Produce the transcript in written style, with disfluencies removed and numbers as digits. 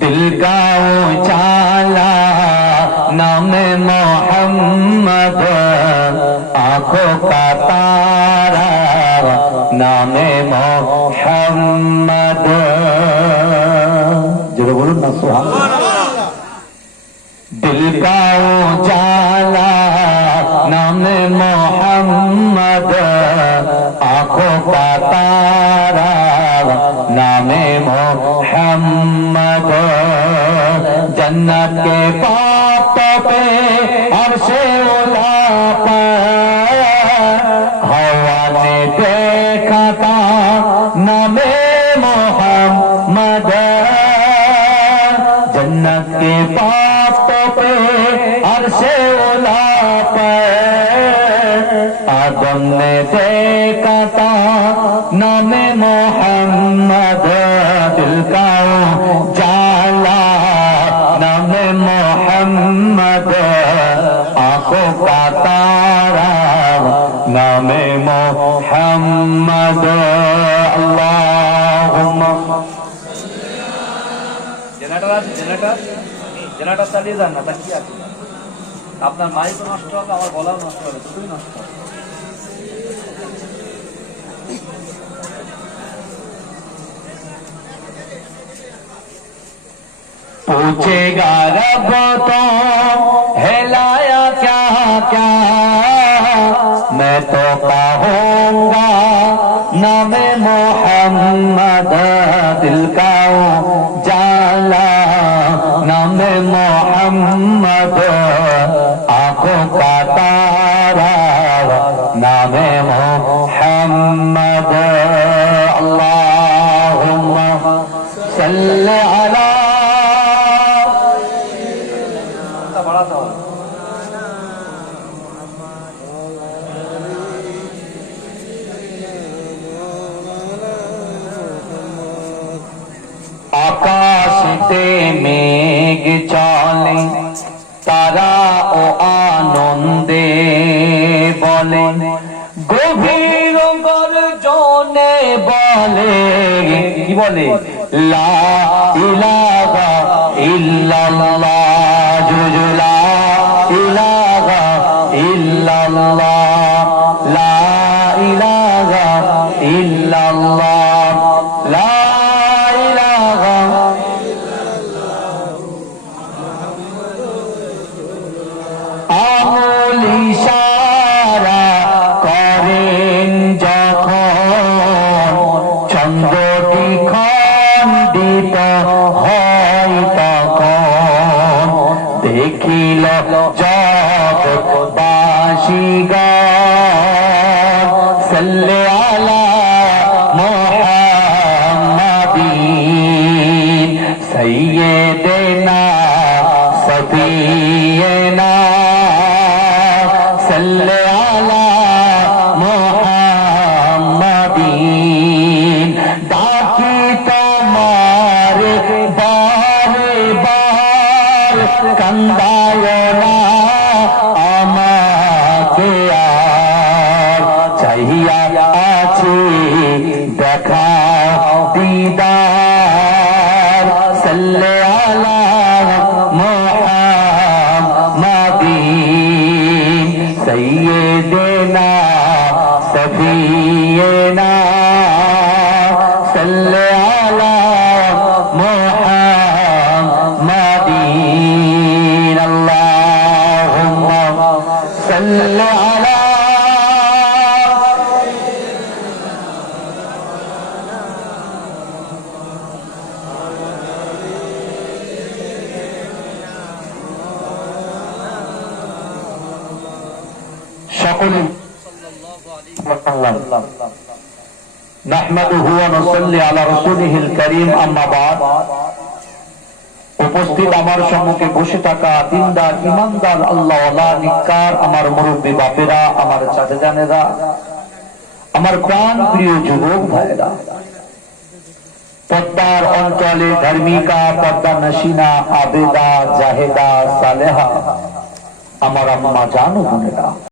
दिल का उजाला नाम मोहम्मद, आंखों का तारा नाम मोहम्मद। जरूर बोलो ना सुभान अल्लाह। दिल का उजाला नाम मोहम्मद, आंखों का तारा नाम मोहम्मद। जन्नत के बातों पे अर्शे उला पर हवा ने देखा था नाम मोहम्मद। जन्नत के बातों पे अर्शे उला पर आदम ने देखा था नाम मोहम्मद। दिल का जाला नाम मोहम्मद, आंखों का तारा नाम मोहम्मद। अल्लाहुम्मा জেনারেটর চালিয়ে যান না, তা কি আছে? আপনার মাইকও নষ্ট হবে, আমার গলাও নষ্ট হবে, দুটোই নষ্ট হবে। पूछेगा रब तो हिलाया क्या क्या, मैं तो कहूँगा नाम मोहम्मद। दिल का जाला नाम मोहम्मद, आंखों का तारा नाम मोहम्मद। अल्लाहुम्मा सल्ली अला बढ़ाता हूँ। আকাশে মেঘ চলে তারা ও আনন্দে বলে, গভীর গর্জনে বলে, কি বলে? লা ইলাহা ইল্লাল্লাহ, লা ইলাহা ইল্লাল্লাহ, লা ইলাহা ইল্লাল্লাহ, লা আঙুল ইশারা করেন যখন চন্দ্রটি খণ্ডিত হয় তখন দেখিল জগৎবাসীগণ সাল্লি আলা মুহাম্মাদিন সাইয়্যিদিনা সফিয়্যিনা সাল্লি আলা মুহাম্মাদিন। ডাকি তোমার বারে বার কান্দায় না আমাকে আর, চাহিয়া আছি দেখা দিদার। সাল্লি আলা মুহাম্মাদিন সাইয়্যিদিনা সফিয়্যিনা সাল্লি আলা মুহাম্মাদিন। আল্লাহুম্মা সাল্লি আলা সকলে নাহমাদুহু ওয়া নুসাল্লি আলা রাসূলিহিল কারীম, আম্মা বাদ। উপস্থিত আমার সম্মুখে বসে থাকা দিনদার ইমানদার আল্লাহওয়ালা নিকার আমার মুরব্বী বাপেরা, আমার চাচাজানেরা, আমার প্রাণ প্রিয় যুবক ভাইরা, পদ্মার অঞ্চলে ধার্মিকা, পদ্মা নসীনা, আবেদা, জাহেদা, সালেহা, আমার আম্মা জান বোনেরা,